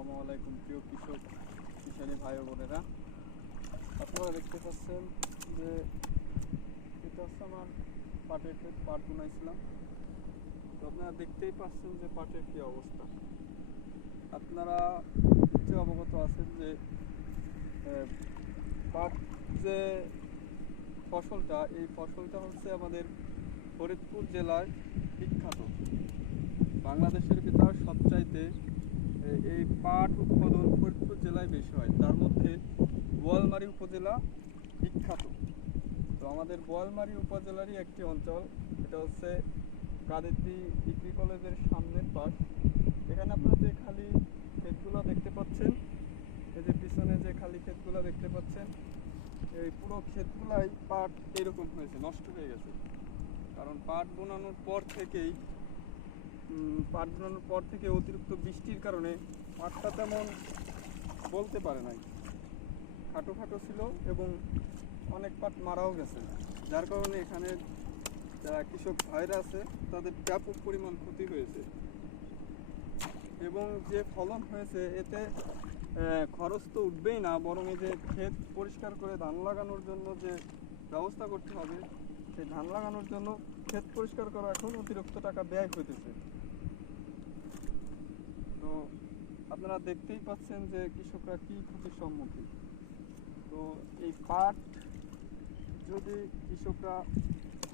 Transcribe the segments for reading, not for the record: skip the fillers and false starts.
আসসালামু আলাইকুম প্রিয় কৃষক কিষানী ভাই ও বোনেরা, আপনারা দেখতে পাচ্ছেন যে এটা হচ্ছে আমার পাটের ক্ষেত। পাট বুনাইছিলাম, তো আপনারা দেখতেই পাচ্ছেন যে পাটের কী অবস্থা। আপনারা যে অবগত আছেন যে পাট যে ফসলটা, এই ফসলটা হচ্ছে আমাদের ফরিদপুর জেলায় বিখ্যাত। বাংলাদেশের ভিতর সবচাইতে এই পাট উৎপাদন ফরিদপুর জেলায় বেশি হয়, তার মধ্যে বোয়ালমারী উপজেলা বিখ্যাত। তো আমাদের বোয়ালমারী উপজেলারই একটি অঞ্চল, এটা হচ্ছে কাদেরদি ডিগ্রি কলেজের সামনের পাশ। এখানে আপনারা যে খালি ক্ষেতগুলো দেখতে পাচ্ছেন, এই যে পিছনে যে খালি ক্ষেতগুলো দেখতে পাচ্ছেন, এই পুরো ক্ষেতগুলাই পাট এরকম হয়েছে, নষ্ট হয়ে গেছে। কারণ পাট বোনানোর পর থেকে অতিরিক্ত বৃষ্টির কারণে পাটটা তেমন বলতে পারে নাই, খাটো খাটো ছিল এবং অনেক পাট মারাও গেছে। যার কারণে এখানে যারা কৃষক ভাইরা আছে তাদের ব্যাপক পরিমাণ ক্ষতি হয়েছে। এবং যে ফলন হয়েছে এতে খরচ তো উঠবেই না, বরং এই যে ক্ষেত পরিষ্কার করে ধান লাগানোর জন্য যে ব্যবস্থা করতে হবে, সেই ধান লাগানোর জন্য ক্ষেত পরিষ্কার করা এখন অতিরিক্ত টাকা ব্যয় হইতেছে। তো আপনারা দেখতেই পাচ্ছেন যে কৃষকরা কী ক্ষতির সম্মুখীন। তো এই পাট যদি কৃষকরা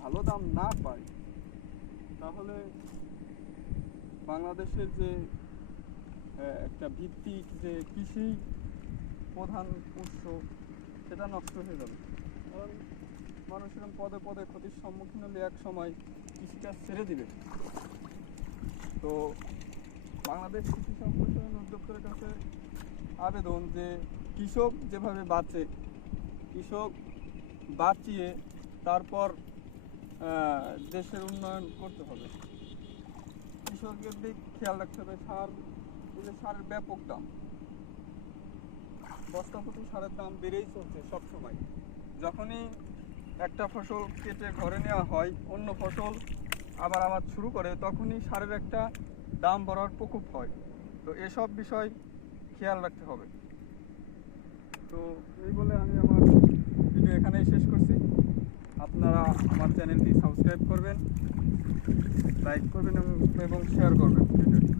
ভালো দাম না পায়, তাহলে বাংলাদেশের যে একটা ভিত্তিক যে কৃষি প্রধান উৎস, সেটা নষ্ট হয়ে যাবে। কারণ মানুষ এরকম পদে পদে ক্ষতির সম্মুখীন হলে এক সময় কৃষিকাজ ছেড়ে দিবে। তো বাংলাদেশ কৃষি সম্প্রসারণ উদ্যোক্তার কাছে আবেদন যে কৃষক যেভাবে বাঁচে, কৃষক বাঁচিয়ে তারপর দেশের উন্নয়ন করতে হবে। কৃষকের দিক খেয়াল রাখতে হবে। সারের ব্যাপক দাম, বস্তা প্রতি সারের দাম বেড়েই চলছে সবসময়। যখনই একটা ফসল কেটে ঘরে নেওয়া হয়, অন্য ফসল আবার শুরু করে, তখনই সারের একটা দাম বাড়ার প্রকোপ হয়। তো এসব বিষয় খেয়াল রাখতে হবে। তো এই বলে আমি আমার ভিডিও এখানেই শেষ করছি। আপনারা আমার চ্যানেলটি সাবস্ক্রাইব করবেন, লাইক করবেন এবং শেয়ার করবেন ভিডিওটি।